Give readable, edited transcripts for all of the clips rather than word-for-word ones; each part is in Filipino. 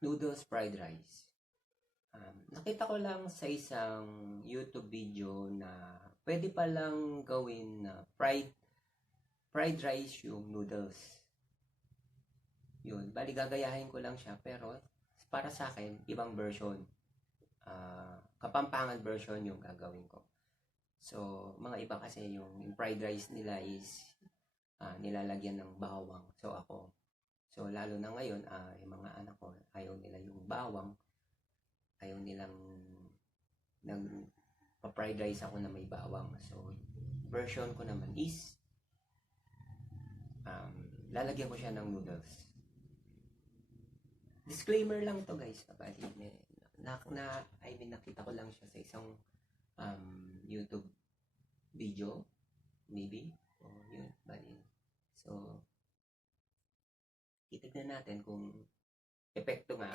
Noodles fried rice. Nakita ko lang sa isang YouTube video na pwede palang gawin na fried rice yung noodles. Yun, bali gagayahin ko lang siya pero para sa akin, ibang version. Kapampangan version yung gagawin ko. So, mga iba kasi yung fried rice nila is nilalagyan ng bawang. So lalo na ngayon, yung mga anak ko, ayaw nila yung bawang. Ayaw nilang nag-fried rice ako na may bawang. So, version ko naman is lalagyan ko siya ng noodles. Disclaimer lang to guys. Nakita ko lang siya sa isang YouTube video. Maybe. Yun. So, titignan natin kung epekto nga.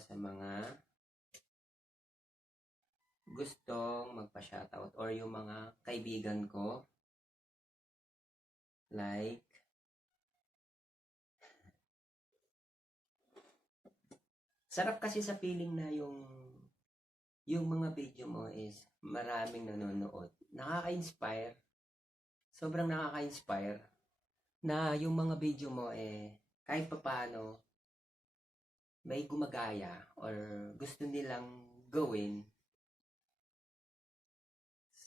sa mga gustong magpa-shoutout or yung mga kaibigan ko. Like, sarap kasi sa feeling na yung mga video mo is maraming nanonood. Nakaka-inspire. Sobrang nakaka-inspire na yung mga video mo kahit papaano may gumagaya or gusto nilang gawin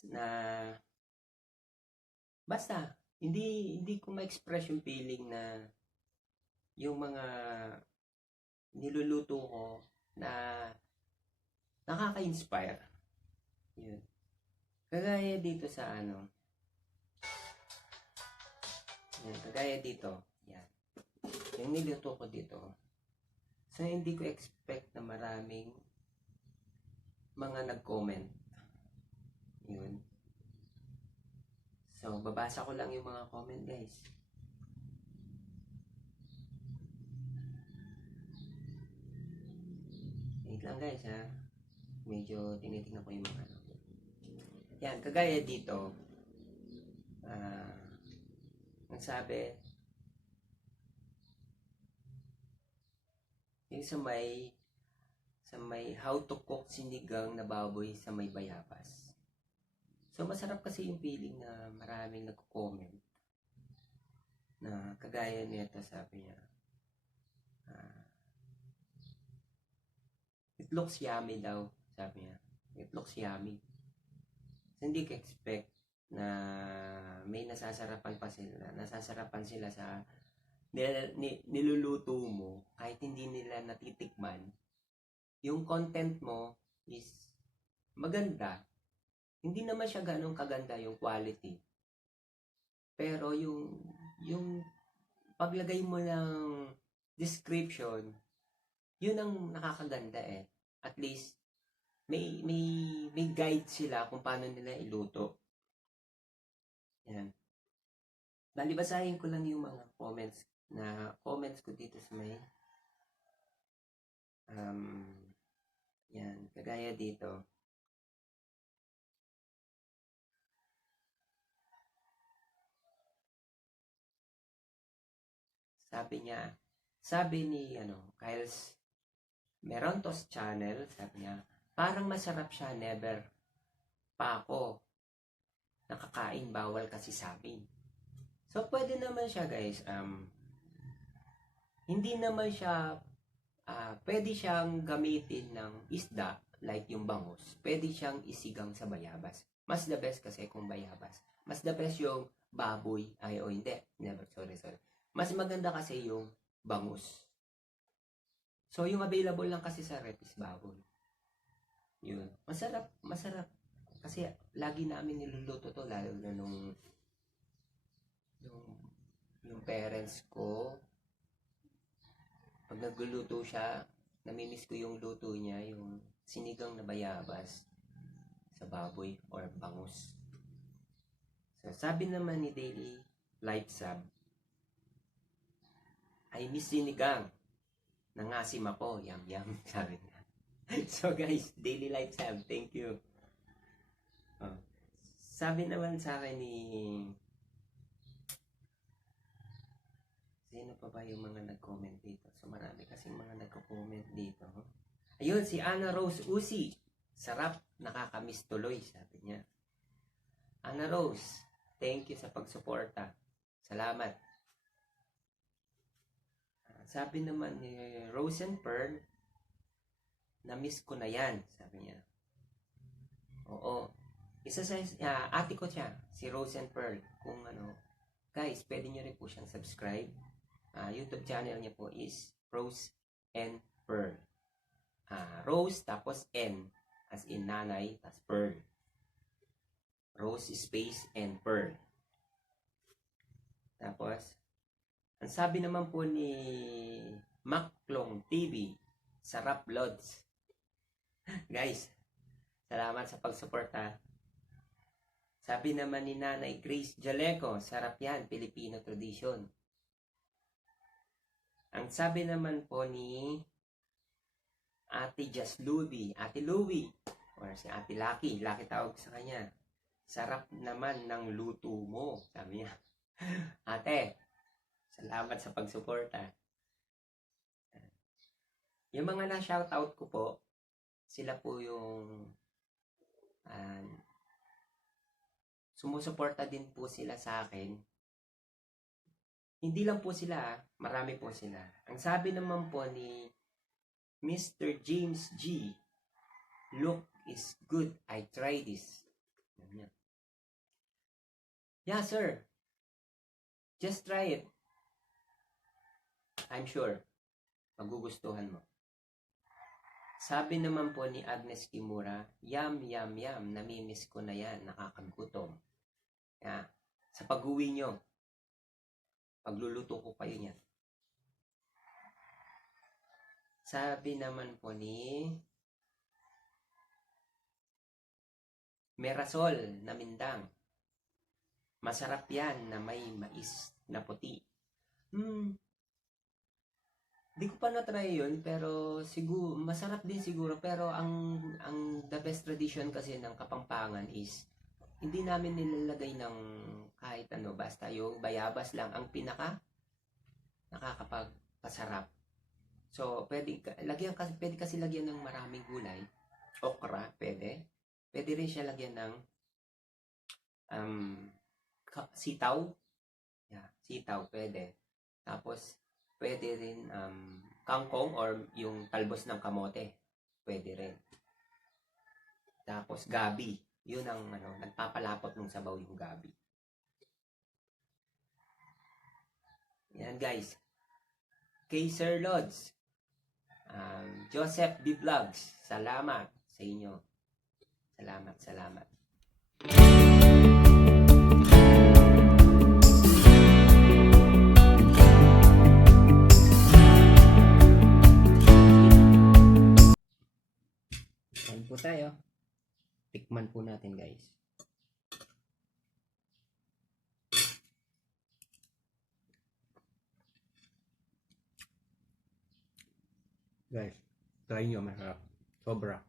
na basta hindi ko ma-express yung feeling na yung mga niluluto ko na nakaka-inspire. Yun. Kagaya dito sa yan, kagaya dito. Yan. Yung niluto ko dito. So, hindi ko expect na maraming mga nag-comment. Yun. So, babasa ko lang yung mga comment, guys. Wait lang, guys, ha. Medyo tinitingnan ko yung mga Yan, kagaya dito. Nagsabi, yung sa may how to cook sinigang na baboy sa may bayabas. So, masarap kasi yung feeling na maraming nagko-comment na kagaya nito, sabi niya, it looks yummy daw, sabi niya. It looks yummy. So, hindi ka expect na may nasasarapan sila sa niluluto mo kahit hindi nila natitikman. Yung content mo is maganda. Hindi naman siya ganun kaganda yung quality. Pero yung paglagay mo ng description, yun ang nakakaganda At least may guide sila kung paano nila iluto. Yan. Bali, basahin ko lang yung mga comments ko dito sa may yan, kagaya dito. Sabi ni Kyle's Merontos channel, sabi niya, parang masarap siya, never pa ako nakakain, bawal kasi sa amin. So, pwede naman siya, guys. Hindi naman siya, pwede siyang gamitin ng isda, like yung bangus. Pwede siyang isigang sa bayabas. Mas the best kasi kung bayabas. Mas the best yung baboy. Hindi. Never, sorry. Mas maganda kasi yung bangus. So, yung available lang kasi sa rep is baboy. Yun. Masarap. Kasi lagi namin niluluto to, lalo na yung parents ko. Pag nagluluto siya, namimiss ko yung luto niya, yung sinigang na bayabas sa baboy or bangus. So, sabi naman ni Daily Life Sub, I miss sinigang. Nangasim ako. Yum, sabi niya. So, guys, Daily Life Sub, thank you. Sabi naman sa akin ni sino pa ba yung mga nag-comment dito? So, marami kasing mga nagko-comment dito. Ayun, si Ana Rose Usi. Sarap, nakakamiss tuloy, sabi niya. Ana Rose, thank you sa pagsuporta. Salamat. Sabi naman ni Rose and Pearl, na-miss ko na yan, sabi niya. Oo. Isa sa ate ko siya, si Rose and Pearl. Kung guys, pwede nyo rin po siyang subscribe. YouTube channel niya po is Rose and Pearl. Rose tapos N as in nanay tapos Pearl. Rose space and Pearl. Tapos, ang sabi naman po ni Maklong TV, sarap lods. Guys, salamat sa pagsuporta. Sabi naman ni Nanay Grace Jaleco, sarap yan, Filipino tradition. Ang sabi naman po ni Ate Just Louie, Ate Louie, or si Ate Lucky, Lucky tawag sa kanya. Sarap naman ng luto mo, sabi niya. Ate, salamat sa pagsuporta. Yung mga na-shoutout ko po, sila po yung sumusuporta din po sila sa akin. Hindi lang po sila, marami po sila. Ang sabi naman po ni Mr. James G, look is good, I try this. Yeah, sir. Just try it. I'm sure magugustuhan mo. Sabi naman po ni Agnes Kimura, yum, yum, yum, namimiss ko na yan, nakakagutom. Yeah. Sa pag-uwi nyo, pagluluto ko kayo niyan. Sabi naman po ni Merasol na Mindang, masarap yan na may mais na puti. Di ko pa na-try yun, pero siguro, masarap din siguro. Pero ang the best tradition kasi ng Kapampangan is, hindi namin nilalagay ng kahit ano, basta yung bayabas lang ang pinaka nakakapagpasarap. So, pwede kasi lagyan ng maraming gulay. Okra, pwede. Pwede rin siya lagyan ng sitaw. Yeah, sitaw, pwede. Tapos, pwede rin kangkong or yung talbos ng kamote. Pwede rin. Tapos, gabi. Yun ang nagpapalapot ng sabaw yung gabi. Yan guys. Kay Sir Lods, Joseph B. Vlogs, salamat sa inyo. Salamat. Kain po tayo. Tikman po natin guys. Guys, try nyo, masarap. Sobra.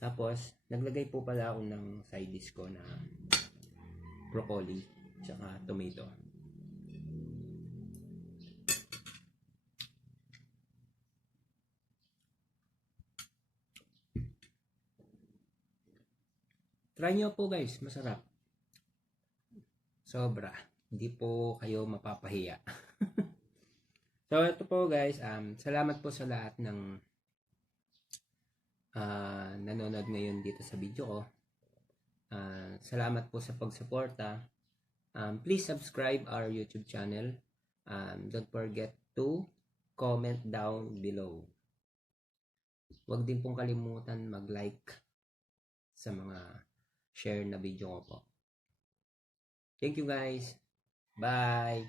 Tapos, naglagay po pala ako ng side dish ko na broccoli tsaka tomato. Try nyo po guys, masarap. Sobra. Hindi po kayo mapapahiya. So, ito po guys, salamat po sa lahat ng nanonood ngayon dito sa video ko. Salamat po sa pagsuporta. Please subscribe our YouTube channel. Don't forget to comment down below. Huwag din pong kalimutan mag-like sa mga share na video ko po. Thank you guys. Bye!